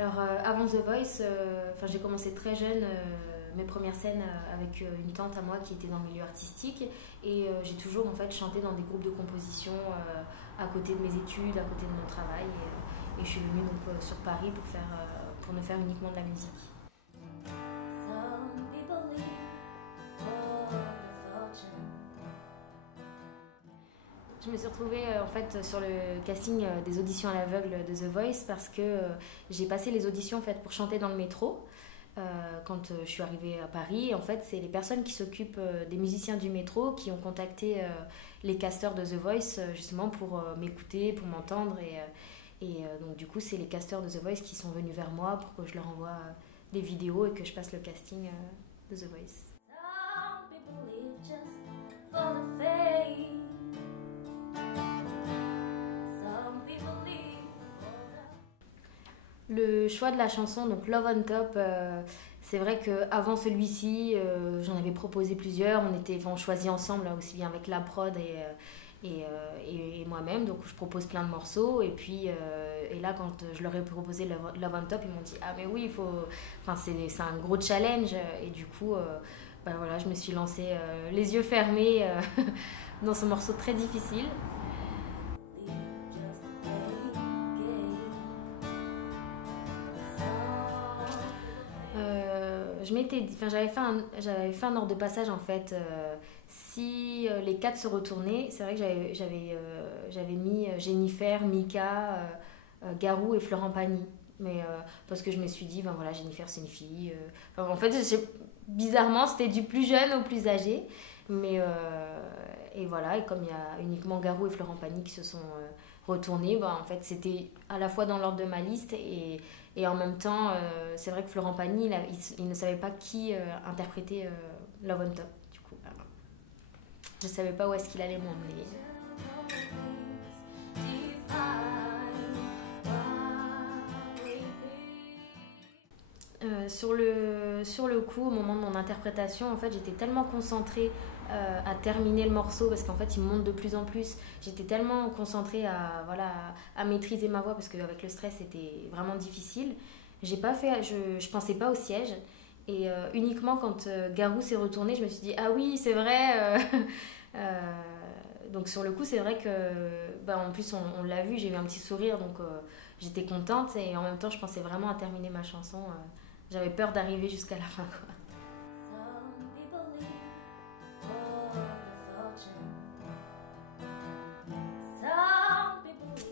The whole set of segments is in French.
Alors avant The Voice, j'ai commencé très jeune mes premières scènes avec une tante à moi qui était dans le milieu artistique et j'ai toujours en fait chanté dans des groupes de composition à côté de mes études, à côté de mon travail et je suis venue donc sur Paris pour ne faire uniquement de la musique. Je me suis retrouvée en fait sur le casting des auditions à l'aveugle de The Voice parce que j'ai passé les auditions en fait pour chanter dans le métro quand je suis arrivée à Paris. En fait, c'est les personnes qui s'occupent des musiciens du métro qui ont contacté les casteurs de The Voice justement pour m'écouter, pour m'entendre donc du coup c'est les casteurs de The Voice qui sont venus vers moi pour que je leur envoie des vidéos et que je passe le casting de The Voice. Le choix de la chanson, donc Love on Top, c'est vrai qu'avant celui-ci, j'en avais proposé plusieurs. On choisit ensemble, là, aussi bien avec la prod et moi-même. Donc je propose plein de morceaux. Et puis et là, quand je leur ai proposé Love on Top, ils m'ont dit ah mais oui, il faut. Enfin c'est un gros challenge. Et du coup, voilà, je me suis lancée les yeux fermés dans ce morceau très difficile. J'avais fait un ordre de passage en fait. Si les quatre se retournaient, c'est vrai que j'avais mis Jennifer, Mika, Garou et Florent Pagny. Mais parce que je me suis dit, ben voilà, Jennifer c'est une fille. En fait, bizarrement, c'était du plus jeune au plus âgé. Et voilà, et comme il y a uniquement Garou et Florent Pagny qui se sont retournés, ben, en fait, c'était à la fois dans l'ordre de ma liste et en même temps, c'est vrai que Florent Pagny, il ne savait pas qui interprétait Love on Top. Du coup, je ne savais pas où est-ce qu'il allait m'emmener. Sur le coup, au moment de mon interprétation, en fait, j'étais tellement concentrée à terminer le morceau parce qu'en fait, il monte de plus en plus. J'étais tellement concentrée à maîtriser ma voix parce qu'avec le stress, c'était vraiment difficile. Je pensais pas au siège et uniquement quand Garou s'est retourné, je me suis dit ah oui, c'est vrai. Donc sur le coup, c'est vrai que en plus on l'a vu, j'ai eu un petit sourire, donc j'étais contente et en même temps, je pensais vraiment à terminer ma chanson. J'avais peur d'arriver jusqu'à la fin, quoi.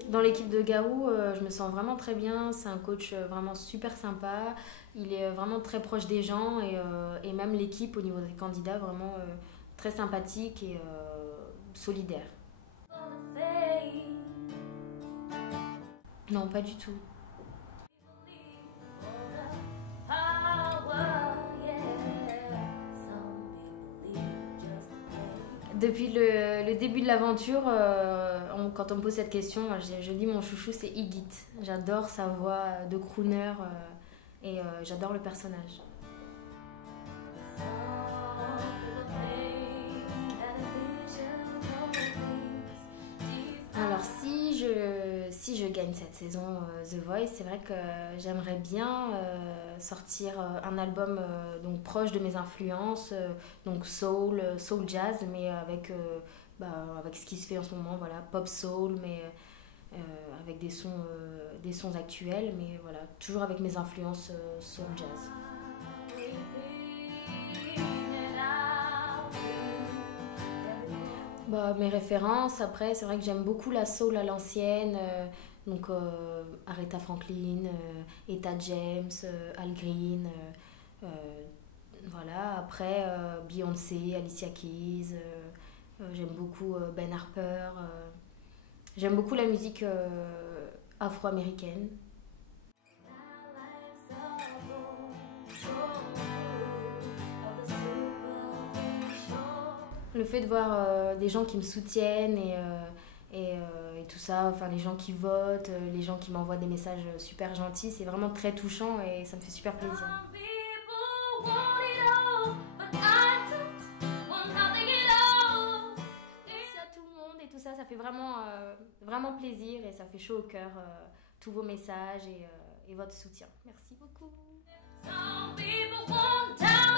Dans l'équipe de Garou, je me sens vraiment très bien. C'est un coach vraiment super sympa. Il est vraiment très proche des gens et même l'équipe au niveau des candidats, vraiment très sympathique et solidaire. Non, pas du tout. Depuis le début de l'aventure, quand on me pose cette question, je dis mon chouchou c'est Igit. J'adore sa voix de crooner et j'adore le personnage. Alors si je gagne cette saison The Voice, c'est vrai que j'aimerais bien sortir un album donc proche de mes influences, donc soul jazz, mais avec ce qui se fait en ce moment, voilà, pop soul, mais avec des sons actuels, mais voilà, toujours avec mes influences soul jazz. Mes références, après, c'est vrai que j'aime beaucoup la soul à l'ancienne, donc Aretha Franklin, Etta James, Al Green, voilà. Après, Beyoncé, Alicia Keys, j'aime beaucoup Ben Harper, j'aime beaucoup la musique afro-américaine. Le fait de voir des gens qui me soutiennent et tout ça, enfin les gens qui votent, les gens qui m'envoient des messages super gentils, c'est vraiment très touchant et ça me fait super plaisir. Merci à tout le monde et tout ça, ça fait vraiment plaisir et ça fait chaud au cœur tous vos messages et votre soutien. Merci beaucoup. Some people want down